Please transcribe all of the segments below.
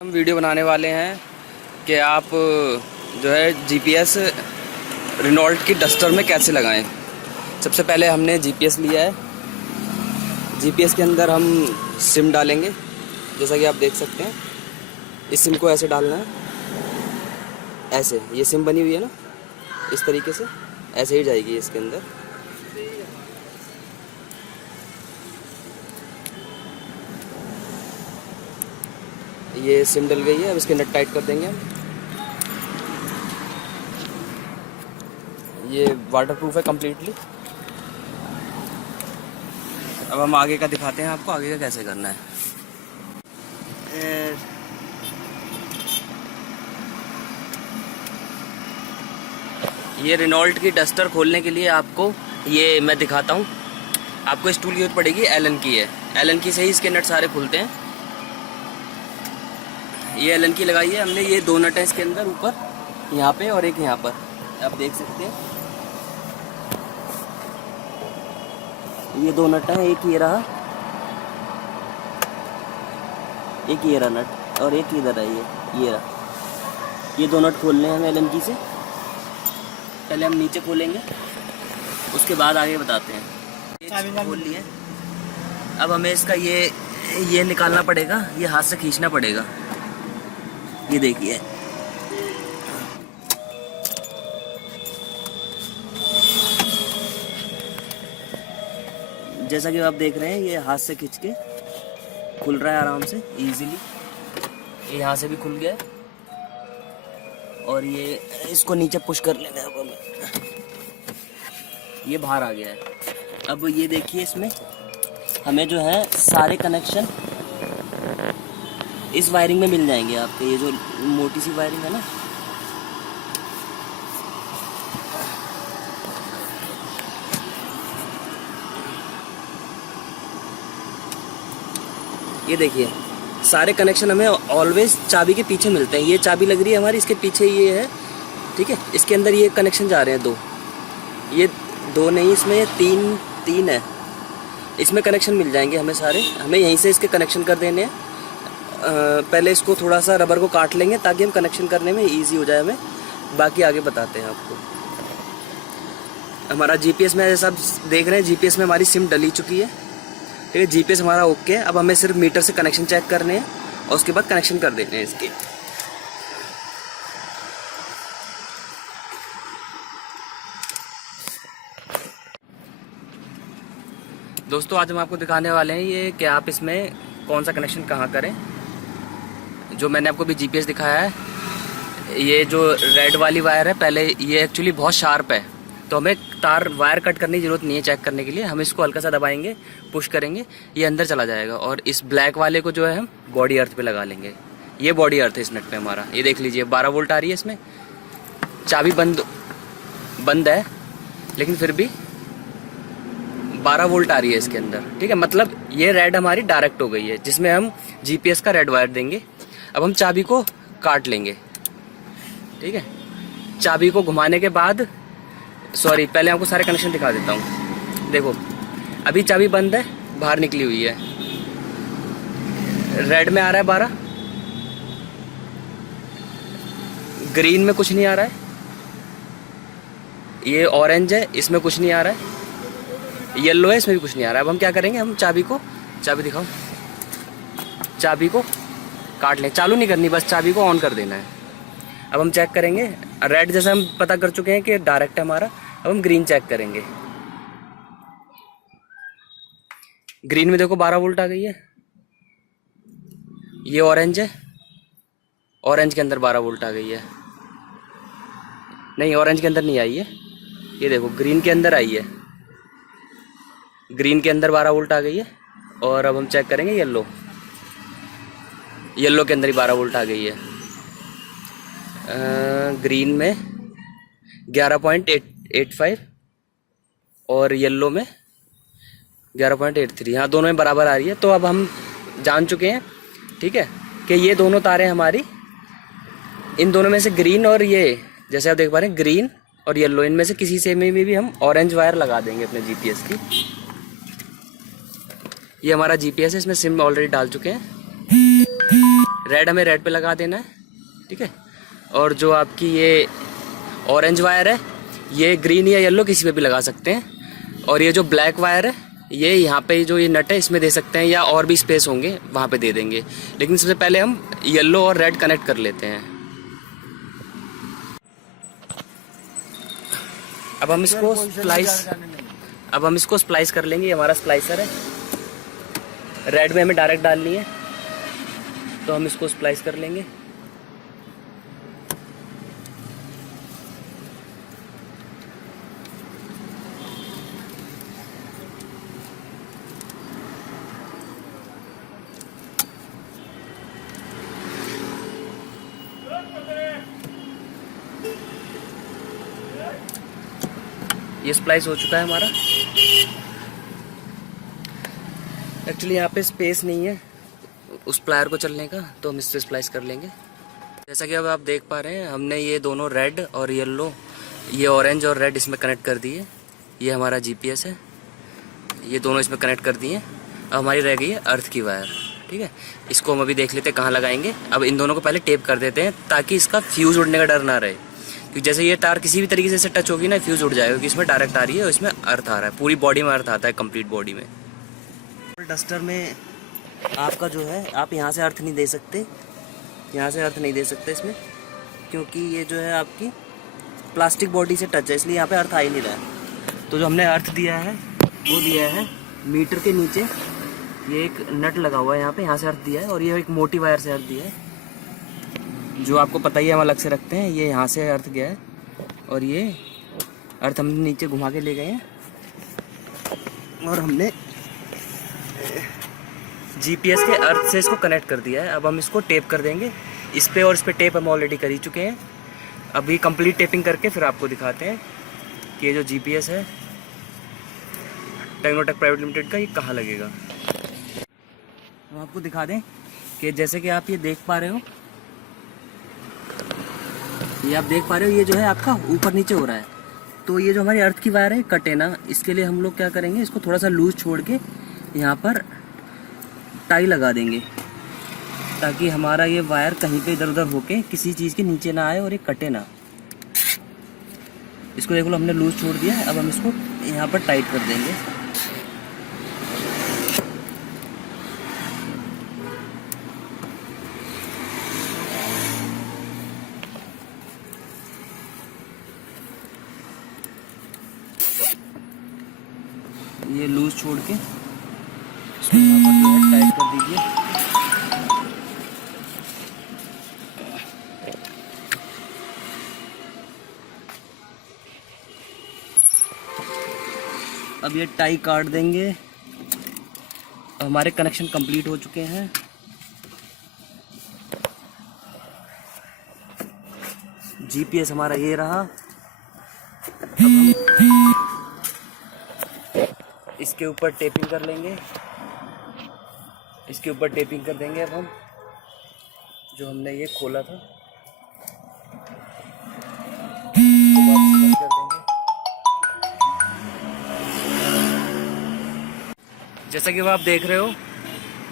हम वीडियो बनाने वाले हैं कि आप जो है जीपीएस रेनॉल्ट की डस्टर में कैसे लगाएं। सबसे पहले हमने जीपीएस लिया है। जीपीएस के अंदर हम सिम डालेंगे, जैसा कि आप देख सकते हैं। इस सिम को ऐसे डालना है, ऐसे ये सिम बनी हुई है ना, इस तरीके से ऐसे ही जाएगी इसके अंदर। ये सिम डल गई है, अब इसके नट टाइट कर देंगे हम। ये वाटरप्रूफ है कम्प्लीटली। अब हम आगे का दिखाते हैं आपको, आगे का कैसे करना है। ये रेनॉल्ट की डस्टर खोलने के लिए आपको ये मैं दिखाता हूँ। आपको इस टूल की जरूरत पड़ेगी, एलन की है। एलन की से ही इसके नट सारे खुलते हैं। ये एलन की लगाई है हमने। ये दो नट है इसके अंदर, ऊपर यहाँ पे और एक यहाँ पर, आप देख सकते हैं। ये दो नट है, एक ये रहा, एक ये रहा नट, और एक इधर है ये रहा। ये दो नट खोलने हैं हमें एलन की से। पहले हम नीचे खोलेंगे, उसके बाद आगे बताते हैं। ये खोल लिए। अब हमें इसका ये निकालना पड़ेगा, ये हाथ से खींचना पड़ेगा। ये देखिए, जैसा कि आप देख रहे हैं, ये हाथ से खींच के खुल रहा है आराम से, इजीली। ये यहाँ से भी खुल गया है, और ये इसको नीचे पुश कर लेना है। अब हमें ये बाहर आ गया है। अब ये देखिए, इसमें हमें जो है सारे कनेक्शन इस वायरिंग में मिल जाएंगे आपके। ये जो मोटी सी वायरिंग है ना, ये देखिए, सारे कनेक्शन हमें ऑलवेज चाबी के पीछे मिलते हैं। ये चाबी लग रही है हमारी, इसके पीछे ये है, ठीक है। इसके अंदर ये कनेक्शन जा रहे हैं दो, ये दो नहीं, इसमें ये तीन है। इसमें कनेक्शन मिल जाएंगे हमें सारे। हमें यहीं से इसके कनेक्शन कर देने हैं। पहले इसको थोड़ा सा रबर को काट लेंगे ताकि हम कनेक्शन करने में इजी हो जाए हमें। बाकी आगे बताते हैं आपको। हमारा जीपीएस में, जैसा आप देख रहे हैं, जीपीएस में हमारी सिम डली चुकी है, ठीक है। जीपीएस हमारा ओके है। अब हमें सिर्फ मीटर से कनेक्शन चेक करने हैं और उसके बाद कनेक्शन कर देने हैं इसके। दोस्तों, आज हम आपको दिखाने वाले हैं ये कि आप इसमें कौन सा कनेक्शन कहाँ करें। जो मैंने आपको भी जीपीएस दिखाया है, ये जो रेड वाली वायर है, पहले ये एक्चुअली बहुत शार्प है, तो हमें वायर कट करने की जरूरत नहीं है चेक करने के लिए। हम इसको हल्का सा दबाएंगे, पुश करेंगे, ये अंदर चला जाएगा। और इस ब्लैक वाले को जो है हम बॉडी अर्थ पे लगा लेंगे। ये बॉडी अर्थ है इस नट पे हमारा। ये देख लीजिए, 12 वोल्ट आ रही है इसमें। चाबी बंद है, लेकिन फिर भी 12 वोल्ट आ रही है इसके अंदर, ठीक है। मतलब ये रेड हमारी डायरेक्ट हो गई है, जिसमें हम जीपीएस का रेड वायर देंगे। अब हम चाबी को काट लेंगे, ठीक है। चाबी को घुमाने के बाद, सॉरी, पहले आपको सारे कनेक्शन दिखा देता हूँ। देखो, अभी चाबी बंद है, बाहर निकली हुई है। रेड में आ रहा है 12, ग्रीन में कुछ नहीं आ रहा है, ये ऑरेंज है, इसमें कुछ नहीं आ रहा है, येलो है, इसमें भी कुछ नहीं आ रहा है। अब हम क्या करेंगे, हम चाबी दिखाओ, चाबी को काट लें। चालू नहीं करनी, बस चाबी को ऑन कर देना है। अब हम चेक करेंगे। रेड जैसे हम पता कर चुके हैं कि डायरेक्ट है हमारा। अब हम ग्रीन चेक करेंगे। ग्रीन में देखो 12 वोल्ट आ गई है। ये ऑरेंज है, ऑरेंज के अंदर 12 वोल्ट आ गई है। नहीं, ऑरेंज के अंदर नहीं आई है, ये देखो ग्रीन के अंदर आई है। ग्रीन के अंदर 12 वोल्ट आ गई है। और अब हम चेक करेंगे येलो के अंदर ही 12 वोल्ट आ गई है। ग्रीन में 11.85 और येलो में 11.83। हाँ, दोनों में बराबर आ रही है। तो अब हम जान चुके हैं, ठीक है, कि ये दोनों तारें हमारी, इन दोनों में से ग्रीन और ये, जैसे आप देख पा रहे हैं, ग्रीन और येलो, इनमें से किसी से में भी हम ऑरेंज वायर लगा देंगे अपने जीपीएस की। ये हमारा जीपीएस है, इसमें सिम ऑलरेडी डाल चुके हैं। रेड हमें रेड पे लगा देना है, ठीक है। और जो आपकी ये ऑरेंज वायर है ये ग्रीन या येलो किसी पे भी लगा सकते हैं। और ये जो ब्लैक वायर है ये यहाँ पे जो ये नट है इसमें दे सकते हैं, या और भी स्पेस होंगे वहाँ पे दे देंगे। लेकिन सबसे पहले हम येलो और रेड कनेक्ट कर लेते हैं। अब हम इसको स्प्लाइस कर लेंगे। हमारा स्प्लाइसर है, रेड में हमें डायरेक्ट डालनी है तो हम इसको स्प्लाइस कर लेंगे। ये स्प्लाइस हो चुका है हमारा। एक्चुअली यहाँ पे स्पेस नहीं है उस प्लायर को चलने का, तो हम इससे स्प्लाइस कर लेंगे। जैसा कि अब आप देख पा रहे हैं हमने ये दोनों रेड और येलो, ये ऑरेंज और रेड इसमें कनेक्ट कर दिए। ये हमारा जीपीएस है, ये दोनों इसमें कनेक्ट कर दिए। अब हमारी रह गई है अर्थ की वायर, ठीक है। इसको हम अभी देख लेते हैं कहाँ लगाएंगे। अब इन दोनों को पहले टेप कर देते हैं ताकि इसका फ्यूज़ उड़ने का डर ना रहे, क्योंकि जैसे ये तार किसी भी तरीके से टच होगी ना फ्यूज़ उड़ जाएगा, क्योंकि इसमें डायरेक्ट आ रही है और इसमें अर्थ आ रहा है। पूरी बॉडी में अर्थ आता है, कंप्लीट बॉडी में। डस्टर में आपका जो है आप यहाँ से अर्थ नहीं दे सकते, यहाँ से अर्थ नहीं दे सकते इसमें, क्योंकि ये जो है आपकी प्लास्टिक बॉडी से टच है, इसलिए यहाँ पे अर्थ आ ही नहीं रहा है। तो जो हमने अर्थ दिया है वो दिया है मीटर के नीचे, ये एक नट लगा हुआ है यहाँ से अर्थ दिया है। और ये एक मोटी वायर से अर्थ दिया है, जो आपको पता ही है हम अलग से रखते हैं। ये यहाँ से अर्थ गया है और ये अर्थ हमने नीचे घुमा के ले गए हैं और हमने जीपीएस के अर्थ से इसको कनेक्ट कर दिया है। अब हम इसको टेप कर देंगे इस पे, और इस पे टेप हम ऑलरेडी कर ही चुके हैं। अभी कंप्लीट टेपिंग करके फिर आपको दिखाते हैं कि ये जो जीपीएस है टेक्नोटेक प्राइवेट लिमिटेड का, ये कहाँ लगेगा। हम आपको दिखा दें कि जैसे कि आप ये देख पा रहे हो, ये जो है आपका ऊपर नीचे हो रहा है। तो ये जो हमारी अर्थ की वायर है कटे ना, इसके लिए हम लोग क्या करेंगे, इसको थोड़ा सा लूज छोड़ के यहाँ पर टाई लगा देंगे, ताकि हमारा ये वायर कहीं पे इधर उधर होके किसी चीज़ के नीचे ना आए और ये कटे ना। इसको देख लो हमने लूज छोड़ दिया है। अब हम इसको यहाँ पर टाइट कर देंगे। ये लूज छोड़ के इसको यहाँ पर जो है टाइट कर दीजिए। अब ये टाई काट देंगे। हमारे कनेक्शन कंप्लीट हो चुके हैं। जीपीएस हमारा ये रहा। अब हम इसके ऊपर टेपिंग कर लेंगे, इसके ऊपर टेपिंग कर देंगे। अब हम जो हमने ये खोला था तो वापस बंद कर देंगे। जैसा कि वो आप देख रहे हो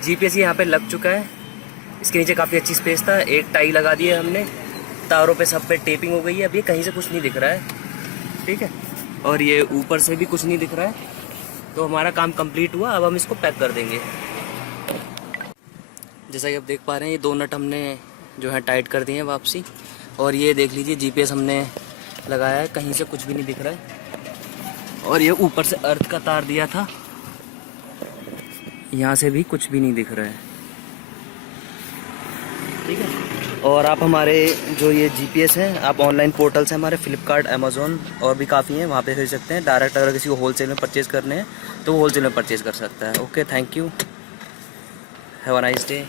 जीपीएस यहाँ पे लग चुका है। इसके नीचे काफ़ी अच्छी स्पेस था, एक टाई लगा दी है हमने, तारों पे सब पे टेपिंग हो गई है। अब ये कहीं से कुछ नहीं दिख रहा है, ठीक है, और ये ऊपर से भी कुछ नहीं दिख रहा है। तो हमारा काम कंप्लीट हुआ। अब हम इसको पैक कर देंगे। जैसा कि आप देख पा रहे हैं ये दो नट हमने जो है टाइट कर दिए हैं वापसी। और ये देख लीजिए जीपीएस हमने लगाया है, कहीं से कुछ भी नहीं दिख रहा है। और ये ऊपर से अर्थ का तार दिया था, यहाँ से भी कुछ भी नहीं दिख रहा है, ठीक है। और आप हमारे जो ये जीपीएस है आप ऑनलाइन पोर्टल से हमारे फ्लिपकार्ट, अमेज़ॉन और भी काफ़ी हैं वहाँ पे खरीद सकते हैं। डायरेक्ट अगर किसी को होलसेल में परचेज़ करने हैं तो वो होलसेल में परचेज़ कर सकता है। Okay, thank you, have a nice day.